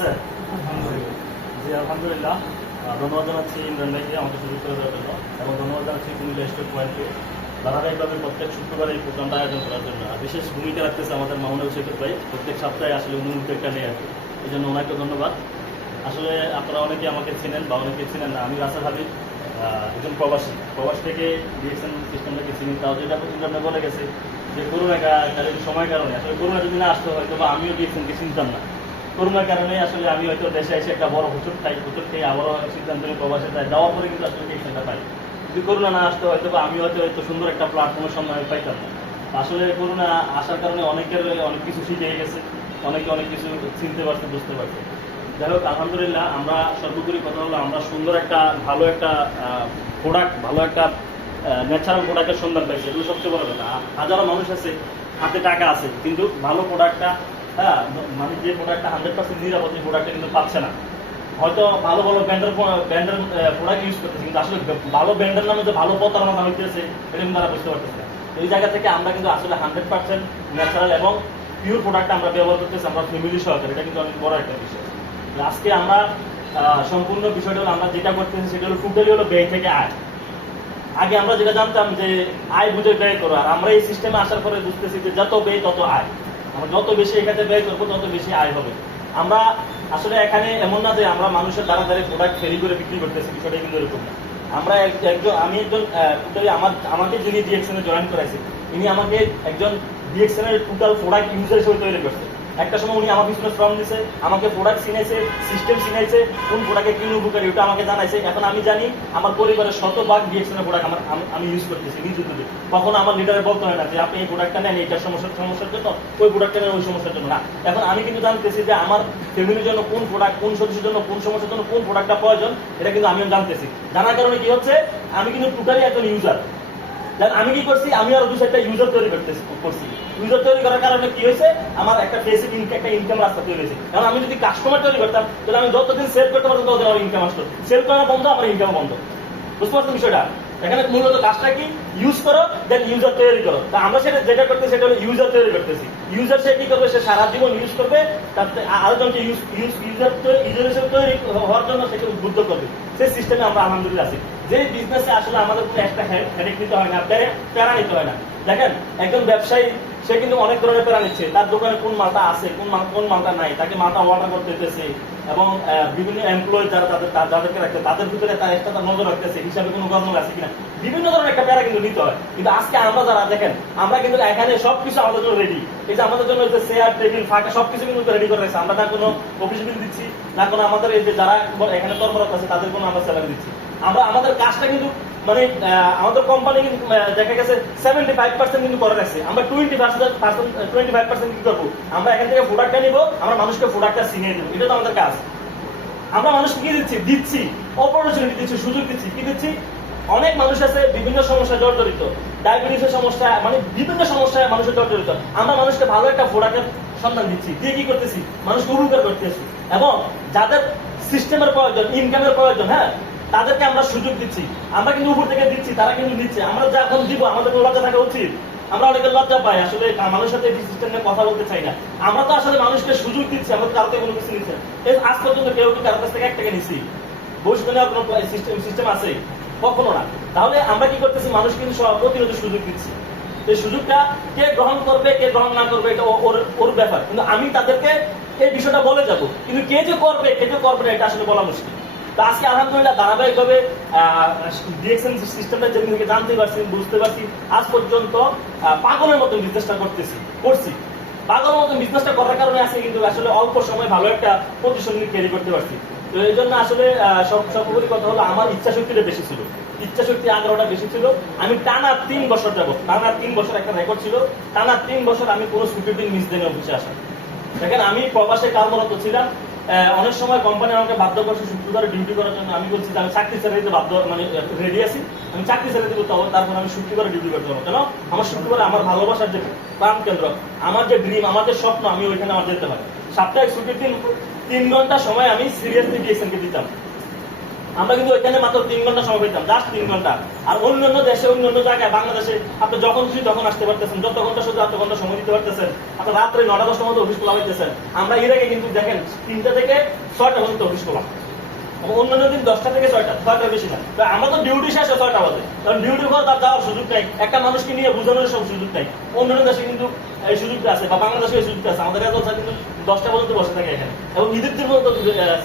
ভাইকে আমাকে চেনেন বা অনেকে চেনেন না। আমি রাসা ভাবি আহ, একজন প্রবাসী। প্রবাস থেকে ডিএক্সএন সিস্টেমটাকে চিনি। তাও যেটা ইন্টারনে বলে গেছে যে করোনা কালীন সময় কারণে। আসলে করোনা যদি না আসতো হয়তো বা আমিও ডিএক্সএনকে চিনতাম না। করোনার কারণে আসলে আমি হয়তো দেশে এসে একটা বড় হোচট খাই, হোচট খেয়ে আবারও সিদ্ধান্ত নিয়ে প্রবাসে যাই যাওয়ার পরে কিন্তু আসলে ডিএক্সএনটা পাই। যদি করোনা না আসতো হয়তো আমি হয়তো এত সুন্দর একটা প্ল্যাটফর্মের সময় আমি পাইতাম। আসলে করোনা আসার কারণে অনেকের অনেক কিছু শিখে গেছে, অনেকে অনেক কিছু চিনতে পারছে, বুঝতে পারছে। যাই হোক, আলহামদুলিল্লাহ, আমরা সর্বোপরি কথা হলো, আমরা সুন্দর একটা, ভালো একটা প্রোডাক্ট ভালো একটা ন্যাচারাল প্রোডাক্টের সন্ধান পাইছি। এগুলো সবচেয়ে বড় কথা। হাজারো মানুষ আছে, হাতে টাকা আছে, কিন্তু ভালো প্রোডাক্টটা হ্যাঁ মানে যে প্রোডাক্টটা হান্ড্রেড পার্সেন্ট নিরাপদ প্রোডাক্টটা কিন্তু পাচ্ছে না। হয়তো ভালো ভালো ব্র্যান্ডের ব্র্যান্ডের প্রোডাক্ট ইউজ করতেছে, কিন্তু আসলে ভালো ব্র্যান্ডের নামে যে ভালো প্রতারণা হইতেছে এটা কিন্তু তারা বুঝতে পারতেছে এই জায়গা থেকে আমরা কিন্তু আসলে হান্ড্রেড পার্সেন্ট ন্যাচারাল এবং পিওর প্রোডাক্ট আমরা ব্যবহার করতেছি আমরা ফ্যামিলি সহকারে। এটা কিন্তু অনেক বড় একটা বিষয়। আজকে আমরা সম্পূর্ণ বিষয়টা হলো আমরা যেটা করতেছি সেটা হলো টোটালি হলো ব্যয় থেকে আয়। আগে আমরা যেটা জানতাম যে আয় বুঝে ব্যয় করো, আর আমরা এই সিস্টেমে আসার পরে বুঝতেছি যে যত ব্যয় তত আয়। আমরা যত বেশি এখানে ব্যয় করব, তত বেশি আয় হবে। আমরা আসলে এখানে এমন না যে আমরা মানুষের দ্বারা দ্বারা প্রোডাক্ট ফেরি করে বিক্রি করতেছি, বিষয়টা কিন্তু এরকম না। আমরা এক- একজন আমি একজন টোটালি আমার আমাকে যিনি ডিএক্সএনে জয়েন করাইছে, ইনি আমাকে একজন ডিএক্সএনের টোটাল প্রোডাক্ট ইউজার হিসেবে তৈরি করছে। একটা সময় উনি আমার পিছনে শ্রম দিছে আমাকে প্রোডাক্ট চিনাইছে সিস্টেম চিনাইছে কোন প্রোডাক্টে কি উপকারী ওটা আমাকে জানাইছে। এখন আমি জানি আমার পরিবারের শতভাগ ডিএক্সএন এর প্রোডাক্ট আমার আমি- ইউজ করতেছি, নিজ কখনো আমার লিডারে বলতে হয় না যে, আপনি এই প্রোডাক্টটা নেন, এইটার সমস্যার সমস্যার জন্য, ওই প্রোডাক্টটা নেন, ওই সমস্যার জন্য। না। এখন আমি কিন্তু জানতেছি যে আমার ফ্যামিলির জন্য কোন প্রোডাক্ট কোন সদস্যের জন্য, কোন সমস্যার জন্য কোন প্রোডাক্টটা প্রয়োজন, এটা কিন্তু আমিও জানতেছি। জানার কারণে কি হচ্ছে, আমি কিন্তু টোটালি একজন ইউজার আমি কি করছি? আমি আর দু চারটা ইউজার তৈরি করতেছি করছি। ইউজার তৈরি করার কারণে কি হয়েছে? আমার একটা ইনকাম একটা ইনকাম রাস্তা তৈরি হয়েছে। কারণ আমি যদি কাস্টমার তৈরি করতাম, তাহলে আমি যতদিন সেল করতে পারতাম, ততদিন আমার ইনকাম আসতো। সেল করা বন্ধ, আমার ইনকাম বন্ধ। বুঝতে পারছেন বিষয়টা? এখানে মূলত কাজটা কি? ইউজ করো দেন ইউজার তৈরি করো। তা আমরা সেটা যেটা করতেছি, সেটা হলো ইউজার তৈরি করতেছি। ইউজার সে কি করবে? সে সারা জীবন ইউজ করবে তাতে আরেকজনকে ইউজ ইউজ ইউজার ইউজার হিসেবে তৈরি হওয়ার জন্য সেকে উদ্বুদ্ধ করবে। সেই সিস্টেমে আমরা আলহামদুলিল্লাহ আছি। যে বিজনেসে আসলে আমাদের কোনো একটা হেডেক নিতে হয় না প্যারা- নিতে হয় না। দেখেন, একজন ব্যবসায়ী, সে কিন্তু অনেক ধরনের প্যারা নিচ্ছে। তার দোকানে কোন মালটা আছে, কোন মাল কোন মালটা নাই, তাকে মালটা অর্ডার করতে দিতেছে এবং বিভিন্ন এমপ্লয় যারা তাদের যাদেরকে রাখছে, তাদের ভিতরে তার একটা নজর রাখতেছে, হিসাবে কোনো গরম আছে কিনা। বিভিন্ন ধরনের একটা প্যারা কিন্তু নিতে হয়। কিন্তু আজকে আমরা যারা, দেখেন, আমরা কিন্তু এখানে সবকিছু আমাদের জন্য রেডি এই যে আমাদের জন্য যে চেয়ার টেবিল ফাঁকা সবকিছু কিন্তু রেডি করে রাখছে। আমরা না কোনো অফিস বিল দিচ্ছি, না কোনো আমাদের এই যে যারা এখানে কর্মরত আছে, তাদের কোনো আমরা স্যালারি দিচ্ছি। আমরা, আমাদের কাজটা কিন্তু মানে আমাদের কোম্পানি কিন্তু দেখা গেছে সেভেন্টি ফাইভ পার্সেন্ট কিন্তু করে রাখছে। আমরা twenty percent twenty five percent কি করব? আমরা এখান থেকে প্রোডাক্টটা নিবো, আমরা মানুষকে প্রোডাক্টটা চিনিয়ে দেবো এটা তো আমাদের কাজ। আমরা মানুষকে কি দিচ্ছি? দিচ্ছি অপরচুনিটি দিচ্ছি, সুযোগ দিচ্ছি। কি দিচ্ছি? অনেক মানুষ আছে বিভিন্ন সমস্যায় জর্জরিত। ডায়াবেটিসের সমস্যা মানে বিভিন্ন সমস্যায় মানুষের জর্জরিত। আমরা মানুষকে ভালো একটা প্রোডাক্টের সন্ধান দিচ্ছি। দিয়ে কি করতেছি? মানুষকে উপকার করতেছি। এবং যাদের সিস্টেমের প্রয়োজন ইনকামের প্রয়োজন হ্যাঁ তাদেরকে আমরা সুযোগ দিচ্ছি। আমরা কিন্তু উপর থেকে দিচ্ছি, তারা কিন্তু দিচ্ছে আমরা যখন দিব, আমাদের লজ্জা থাকা উচিত। আমরা অনেকে লজ্জা পাই, আসলে মানুষের সাথে এই সিস্টেম নিয়ে কথা বলতে চাই না। আমরা তো আসলে মানুষকে সুযোগ দিচ্ছি আমাদের কাউকে কোনো কিছু নিচ্ছে আজ পর্যন্ত কেউ কি কারোর কাছ থেকে এক টাকা নিছি ভবিষ্যতে কোনো সিস্টেম সিস্টেম আছে? কখনো না। তাহলে আমরা কি করতেছি? মানুষ কিন্তু সব প্রতিরোধ সুযোগ দিচ্ছি। এই সুযোগটা কে গ্রহণ করবে, কে গ্রহণ না করবে, এটা ওর ওর ব্যাপার। কিন্তু আমি তাদেরকে এই বিষয়টা বলে যাব। কিন্তু কে যে করবে, কে যে করবে না, এটা আসলে বলা মুশকিল। তো আজকে আলহামদুলিল্লাহ ধারাবাহিকভাবে ডিএক্সএন সিস্টেমটা থেকে জানতে পারছি, বুঝতে পারছি, আজ পর্যন্ত পাগলের মতো বিজনেসটা করতেছি, করছি। পাগলের মতো বিজনেসটা করার কারণে আজকে কিন্তু আসলে অল্প সময় ভালো একটা পজিশন ক্যারি করতে পারছি। তো এই জন্য আসলে সর্বোপরি কথা হলো আমার ইচ্ছা শক্তিটা বেশি ছিল। ইচ্ছা শক্তি আগ্রহটা বেশি ছিল। আমি টানা তিন বছর যাব টানা তিন বছর একটা রেকর্ড ছিল। টানা তিন বছর আমি কোনো ছুটির দিন মিস দেন অফিসে আসা দেখেন, আমি প্রবাসে কর্মরত ছিলাম। অনেক সময় কোম্পানি আমাকে বাধ্য করছে শুক্রবার ডিউটি করার জন্য আমি বলছি আমি চাকরি ছেড়ে দিতে বাধ্য মানে রেডি আছি। আমি চাকরি ছেড়ে দিব, তবে তারপর আমি শুক্রবার ডিউটি করতে পারব। কেন? আমার শুক্রবারে আমার ভালোবাসার যে প্রাণ কেন্দ্র আমার যে ড্রিম আমার যে স্বপ্ন, আমি ওইখানে আমার যেতে পারি। সাপ্তাহিক ছুটির দিন তিন ঘণ্টা সময় আমি সিরিয়াসলি ডিএসএনকে দিতাম। আমরা কিন্তু ওইখানে মাত্র তিন ঘণ্টা সময় পেতাম জাস্ট তিন ঘণ্টা। আর অন্যান্য অন্য দেশে অন্য অন্য জায়গায়, বাংলাদেশে, আপনি যখন খুশি তখন আসতে পারতেছেন, যত ঘণ্টা শুধু এত ঘণ্টা সময় দিতে পারতেছেন আপনার রাত্রে নটা দশটা মতো অফিস খোলা হইতেছেন আমরা এর আগে কিন্তু দেখেন তিনটা থেকে ছয়টা পর্যন্ত অফিস খোলা। অন্যান্য দিন দশটা থেকে ছয়টা ছয়টা বেশি না। তো আমরা তো ডিউটি শেষ হয় ছয়টা বাজে। কারণ ডিউটি করে তার যাওয়ার সুযোগ নেই। একটা মানুষকে নিয়ে বোঝানোর সব সুযোগ নেই। অন্যান্য দেশে কিন্তু এই সুযোগটা আছে, বা বাংলাদেশে এই সুযোগটা আছে। আমাদের এত কিন্তু দশটা পর্যন্ত বসে থাকে এখানে। এবং ঈদের দিন পর্যন্ত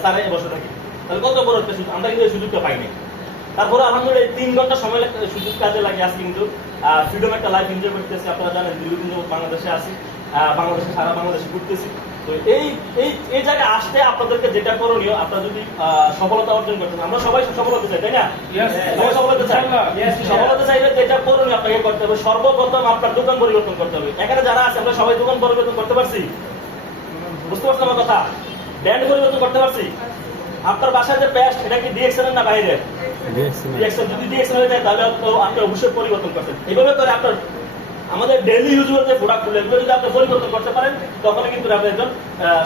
স্যারে বসে থাকে। তাহলে কত বড় একটা সুযোগ? আমরা কিন্তু এই সুযোগটা পাইনি। তারপরে আলহামদুলিল্লাহ এই তিন ঘণ্টা সময় সুযোগ কাজে লাগে আজকে কিন্তু। ফ্রিডম একটা লাইফ এনজয় করতেছি। আপনারা জানেন, দীর্ঘদিন বাংলাদেশে আছি। বাংলাদেশে, সারা বাংলাদেশে ঘুরতেছি। তো এই এই এই জায়গায় আসতে আপনাদেরকে যেটা করণীয় আপনারা যদি সফলতা অর্জন করতে আমরা সবাই সফল হতে চাই তাই না? সফল হতে চাই। সফল হতে চাইলে যেটা করণীয় আপনাকে করতে হবে সর্বপ্রথম আপনার দোকান পরিবর্তন করতে হবে। এখানে যারা আছে আমরা সবাই দোকান পরিবর্তন করতে পারছি? বুঝতে পারছেন আমার কথা? ব্র্যান্ড পরিবর্তন করতে পারছি? আপনার বাসায় যে পেস্ট এটা কি ডিএক্সএল না বাইরে যদি ডিএক্সএল হয়ে যায় তাহলে আপনি- আপনি অবশ্যই পরিবর্তন করছেন। এইভাবে করে আপনার আমাদের ডেইলি ইউজুয়াল যে প্রোডাক্টগুলো এগুলো যদি আপনি পরিবর্তন করতে পারেন, তখনই কিন্তু আপনি একজন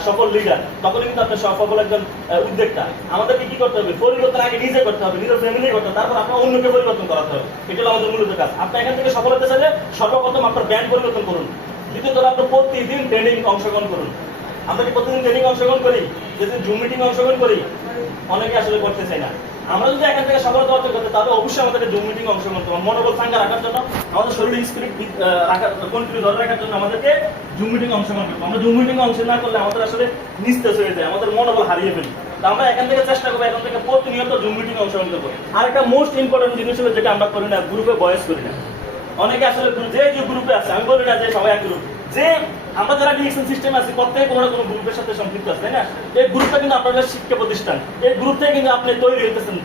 সফল লিডার তখনই কিন্তু আপনি সফল একজন উদ্যোক্তা। আমাদেরকে কি করতে হবে? পরিবর্তন আগে নিজে করতে হবে, নিজের ফ্যামিলি করতে হবে। তারপর আপনার অন্যকে পরিবর্তন করাতে হবে। এটা আমাদের মূলত কাজ। আপনি এখান থেকে সফল হতে চাইলে সর্বপ্রথম আপনার ব্যান্ড পরিবর্তন করুন। দ্বিতীয়ত আপনি প্রতিদিন ট্রেনিং অংশগ্রহণ করুন। আমরা কি প্রতিদিন ট্রেনিং অংশগ্রহণ করি? যেদিন জুম মিটিং অংশগ্রহণ করি, অনেকে আসলে করতে চাই না। আমরা যদি এখান থেকে সফলতা অর্জন করতে, তাহলে অবশ্যই আমাদেরকে জুম মিটিং অংশগ্রহণ করব। মনোবল চাঙ্গা রাখার জন্য, আমাদের শরীর স্পিরিট রাখার কন্টিনিউ ধরে রাখার জন্য আমাদেরকে জুম মিটিং অংশগ্রহণ করব। আমরা জুম মিটিং অংশ না করলে আমাদের আসলে নিস্তেজ হয়ে যায়, আমাদের মনোবল হারিয়ে ফেলি। আমরা এখান থেকে চেষ্টা করব, এখান থেকে প্রতিনিয়ত জুম মিটিং অংশগ্রহণ করব। আর একটা মোস্ট ইম্পর্টেন্ট জিনিস হলো যেটা আমরা করি না গ্রুপে বয়স করি না। অনেকে আসলে যে যে গ্রুপে আছে, আমি বলি না যে সবাই এক গ্রুপ যে আমরা যারা ডিএকশন সিস্টেম আছে, প্রত্যেকে কোনো কোনো গ্রুপের সাথে সম্পৃক্ত আছে, তাই না? এই গ্রুপটা কিন্তু আপনাদের শিক্ষা প্রতিষ্ঠান। এই গ্রুপ থেকে কিন্তু আপনি তৈরি হইতেছেন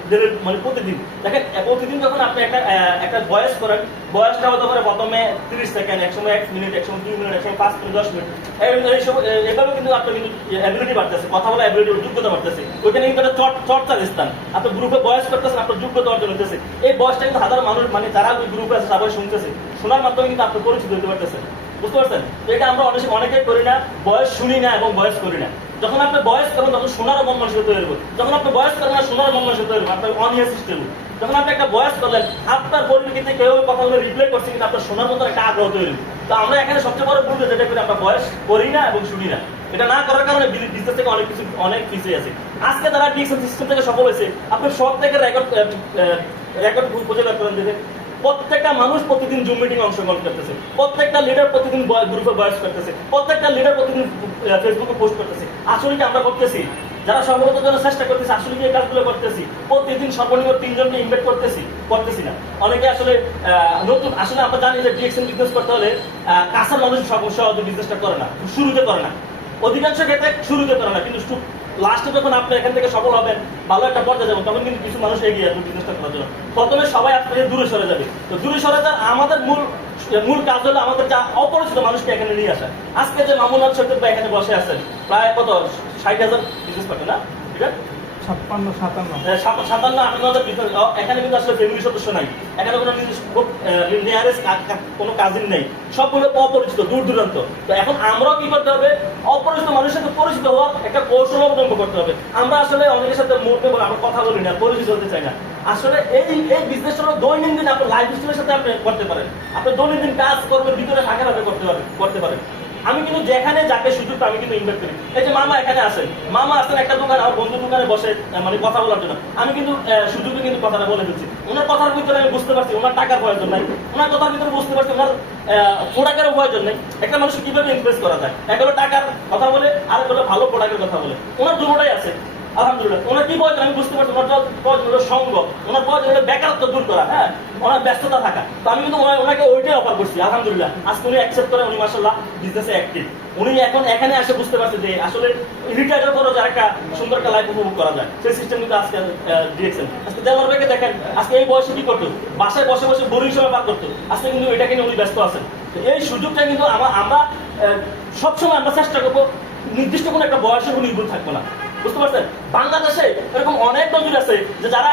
মানে প্রতিদিন। দেখেন প্রতিদিন যখন আপনি একটা একটা বয়স করেন, বয়সটা হতে পারে প্রথমে তিরিশ সেকেন্ড, একসময় এক মিনিট, একসময় দুই মিনিট, একসময় পাঁচ মিনিট, দশ মিনিট। এই- এইসব এভাবে কিন্তু আপনার কিন্তু অ্যাবিলিটি বাড়তেছে, কথা বলা অ্যাবিলিটি যোগ্যতা বাড়তেছে। ওইখানে কিন্তু একটা চর্চার স্থান। আপনার গ্রুপে বয়স করতেছেন, আপনার যোগ্যতা অর্জন হতেছে এই বয়সটা কিন্তু হাজার মানুষ মানে যারা ওই গ্রুপে আছে, সবাই শুনতেছে। শোনার মাধ্যমে কিন্তু আপনি পরিচিত হতে পারতেছেন। বুঝতে পারছেন? তো এটা আমরা অনেক করি না, বয়স শুনি না এবং বয়স করি না। যখন আপনি বয়স, তখন মন তৈরি যখন আপনি বয়স না মন তৈরি আপনার সিস্টেম যখন আপনি একটা বয়স করলেন, আপনার কেউ কথাগুলো করছে কিন্তু আপনার মতো একটা আগ্রহ তৈরি তো আমরা এখানে সবচেয়ে বড় ভুল যেটা করি, আমরা বয়স করি না এবং শুনি না। এটা না করার কারণে বিজনেস থেকে অনেক কিছু, অনেক পিছিয়ে আছে। আজকে যারা ডিএক্সএল সিস্টেম থেকে সফল হয়েছে সব থেকে রেকর্ড রেকর্ড খুঁজে করেন প্রত্যেকটা মানুষ প্রতিদিন জুম মিটিং অংশগ্রহণ করতেছে। প্রত্যেকটা লিডার প্রতিদিন গ্রুপে বয়স করতেছে। প্রত্যেকটা লিডার প্রতিদিন ফেসবুকে পোস্ট করতেছে। আসলে কি আমরা করতেছি? যারা সর্বত জন্য চেষ্টা করতেছি, আসলে এই কাজগুলো করতেছি? প্রতিদিন সর্বনিম্ন তিনজনকে ইনভাইট করতেছি করতেছি না। অনেকে আসলে নতুন, আসলে আমরা জানি যে ডিএক্সএন বিজনেস করতে হলে কাঁচা মানুষ হয়তো বিজনেসটা করে না, শুরুতে করে না। অধিকাংশ ক্ষেত্রে শুরুতে করে না, কিন্তু লাস্টে যখন আপনি এখান থেকে সফল হবেন, ভালো একটা পর্যায়ে যাবেন, তখন কিন্তু কিছু মানুষ এগিয়ে আসবে বিজনেসটা করার জন্য। প্রথমে সবাই আপনাকে দূরে সরে যাবে। তো দূরে সরে যাওয়ার আমাদের মূল মূল কাজ হলো আমাদের যা অপরিচিত মানুষকে এখানে নিয়ে আসা। আজকে যে মামুনাথ সৈকত এখানে বসে আছেন, প্রায় কত? ষাট হাজার বিজনেস পার্টনার না? ঠিক আছে? ছাপ্পান্ন, সাতান্ন। সাতান্ন আটান্ন বিজনেস এখানে কিন্তু আসলে ফ্যামিলি সদস্য নাই। এখানে কোনো নিয়ারেস্ট কোনো কাজিন নেই। সবগুলো অপরিচিত, দূর দূরান্ত। তো এখন আমরাও কি করতে হবে? অপরিচিত মানুষের সাথে পরিচিত হওয়ার একটা কৌশল অবলম্বন করতে হবে। আমরা আসলে অনেকের সাথে মুখে বলে আমরা কথা বলি না, পরিচিত হতে চাই না। আসলে এই এই বিজনেসটা দৈনন্দিন আপনার লাইফ স্টাইলের সাথে আপনি করতে পারেন। আপনি দৈনন্দিন কাজ কর্মের ভিতরে ফাঁকা করতে পারেন করতে পারেন। আমি কিন্তু যেখানে যাকে সুযোগ আমি কিন্তু ইনভাইট করি। এই যে মামা এখানে আসেন মামা আসেন একটা দোকান আমার বন্ধু দোকানে বসে মানে কথা বলার জন্য। আমি কিন্তু সুযোগে কিন্তু কথাটা বলে দিচ্ছি ওনার কথার ভিতরে আমি বুঝতে পারছি, ওনার টাকার প্রয়োজন নাই। ওনার কথার ভিতরে বুঝতে পারছি, ওনার প্রোডাক্টের প্রয়োজন নেই। একটা মানুষ কীভাবে ইনভেস্ট করা যায়? এক হলো টাকার কথা বলে আর হলো ভালো প্রোডাক্টের কথা বলে। ওনার দুটোটাই আছে। আলহামদুলিল্লাহ। ওনার কি প্রয়োজন আমি বুঝতে পারছি, ওনার প্রয়োজন হলো সঙ্গ ওনার প্রয়োজন হলো বেকারত্ব দূর করা হ্যাঁ? ওনার ব্যস্ততা থাকা। তো আমি কিন্তু ওনাকে ওইটাই অফার করছি, আলহামদুলিল্লাহ। আজকে উনি অ্যাকসেপ্ট করে উনি বিজনেসে অ্যাক্টিভ উনি এখন এখানে এসে বুঝতে পারছে যে আসলে রিটায়ারের পরও যে একটা সুন্দর একটা লাইফ উপভোগ করা যায়। সেই সিস্টেম কিন্তু আজকে দিয়েছেন। আজকে দেওয়ার ভাইকে দেখেন, আজকে এই বয়সে কি করতো? বাসায় বসে বসে বোরিং সময় পার করতো। আজকে কিন্তু এটাকে নিয়ে উনি ব্যস্ত আছেন। এই সুযোগটা কিন্তু আমরা সবসময় আমরা চেষ্টা করব, নির্দিষ্ট কোনো একটা উপর নির্ভর থাকব না। বুঝতে পারছেন? বাংলাদেশে এরকম অনেক নজির আছে যে যারা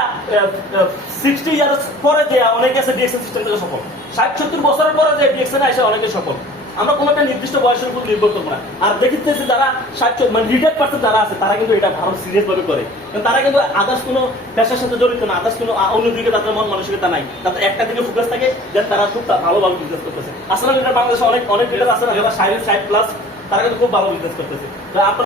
সিক্সটি ইয়ার্স পরে যে অনেকে আছে ডিএক্সএন সিস্টেম থেকে সফল। ষাট, সত্তর বছরের পরে যে ডিএক্সএন এসে অনেকে সফল। আমরা কোনো একটা নির্দিষ্ট বয়সের উপর নির্ভর করব না। আর দেখিতেছি যারা ষাট মানে রিটায়ার পার্সেন্ট যারা আছে, তারা কিন্তু এটা ভালো সিরিয়াস ভাবে করে তারা কিন্তু আদার্স কোনো পেশার সাথে জড়িত না আদার্স কোনো অন্য দিকে তাদের মন মানসিকতা নাই। তাদের একটা দিকে ফোকাস থাকে যে তারা খুব ভালোভাবে বিজনেস করতেছে। আসলে এটা বাংলাদেশে অনেক অনেক লিডার আছে না, যারা ষাট ষাট প্লাস তারা কিন্তু খুব ভালো বিজনেস করতেছে। আপনার